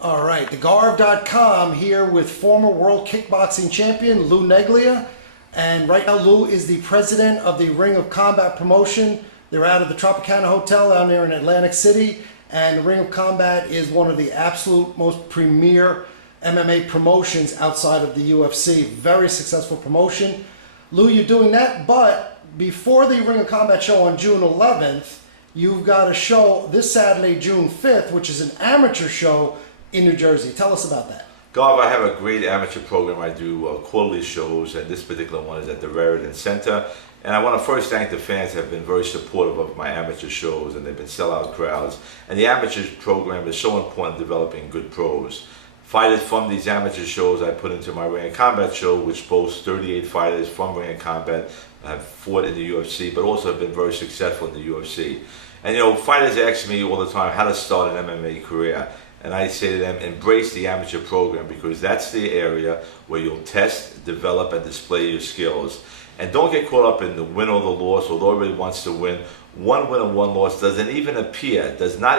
All right, thegarv.com here with former world kickboxing champion Lou Neglia. And right now Lou is the president of the Ring of Combat promotion. They're out of the Tropicana Hotel down there in Atlantic City. And the Ring of Combat is one of the absolute most premier MMA promotions outside of the UFC. Very successful promotion. Lou, you're doing that, but before the Ring of Combat show on June 11th, you've got a show this Saturday, June 5th, which is an amateur show in New Jersey. Tell us about that. Garv, I have a great amateur program. I do quarterly shows, and this particular one is at the Raritan Center. And I want to first thank the fans that have been very supportive of my amateur shows, and they've been sellout crowds. And the amateur program is so important in developing good pros. Fighters from these amateur shows I put into my Ring of Combat show, which boasts 38 fighters from Ring of Combat have fought in the UFC, but also have been very successful in the UFC. And you know, fighters ask me all the time how to start an MMA career. And I say to them, embrace the amateur program, because that's the area where you'll test, develop, and display your skills. And don't get caught up in the win or the loss, although everybody wants to win. One win and one loss does not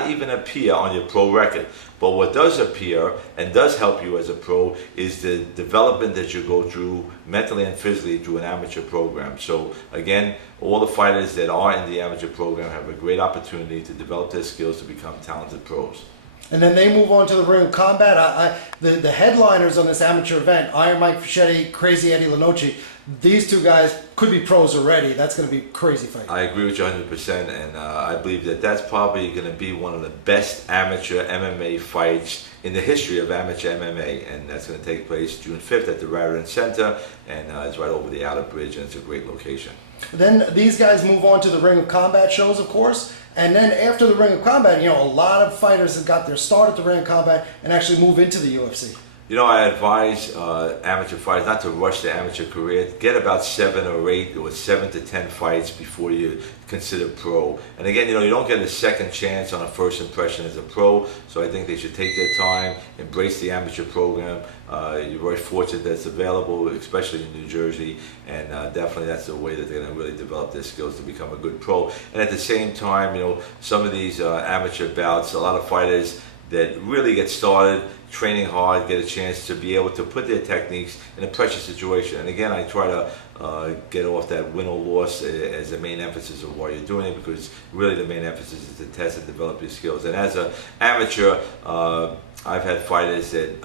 even appear on your pro record. But what does appear and does help you as a pro is the development that you go through mentally and physically through an amateur program. So again, all the fighters that are in the amateur program have a great opportunity to develop their skills to become talented pros. And then they move on to the Ring of Combat. The headliners on this amateur event, Iron Mike Fischetti, Crazy Eddie Lenoci, these two guys could be pros already. That's going to be a crazy fight. I agree with you 100%, and I believe that that's probably going to be one of the best amateur MMA fights in the history of amateur MMA, and that's going to take place June 5th at the Raritan Center, and it's right over the Outer Bridge, and it's a great location. Then these guys move on to the Ring of Combat shows, of course, and then after the Ring of Combat, you know, a lot of fighters have got their start at the Ring of Combat and actually move into the UFC. You know, I advise amateur fighters not to rush their amateur career. Get about 7 or 8 or 7 to 10 fights before you consider pro. And again, you know, you don't get a second chance on a first impression as a pro, so I think they should take their time, embrace the amateur program. You're very fortunate that it's available, especially in New Jersey, and definitely that's the way that they're going to really develop their skills to become a good pro. And at the same time, you know, some of these amateur bouts, a lot of fighters that really get started training hard, get a chance to be able to put their techniques in a pressure situation. And again, I try to get off that win or loss as the main emphasis of why you're doing it, because really the main emphasis is to test and develop your skills. And as an amateur, I've had fighters that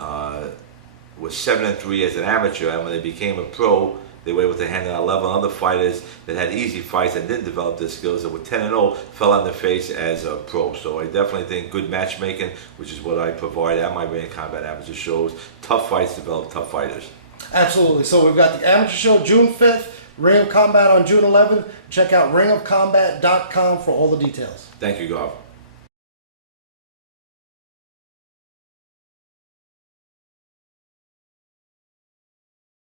were 7-3 as an amateur, and when they became a pro, they were able to handle 11 other fighters that had easy fights and didn't develop their skills, that were 10-0, fell on their face as a pro. So I definitely think good matchmaking, which is what I provide at my Ring of Combat amateur shows. Tough fights develop tough fighters. Absolutely. So we've got the amateur show June 5th, Ring of Combat on June 11th. Check out ringofcombat.com for all the details. Thank you, Garv.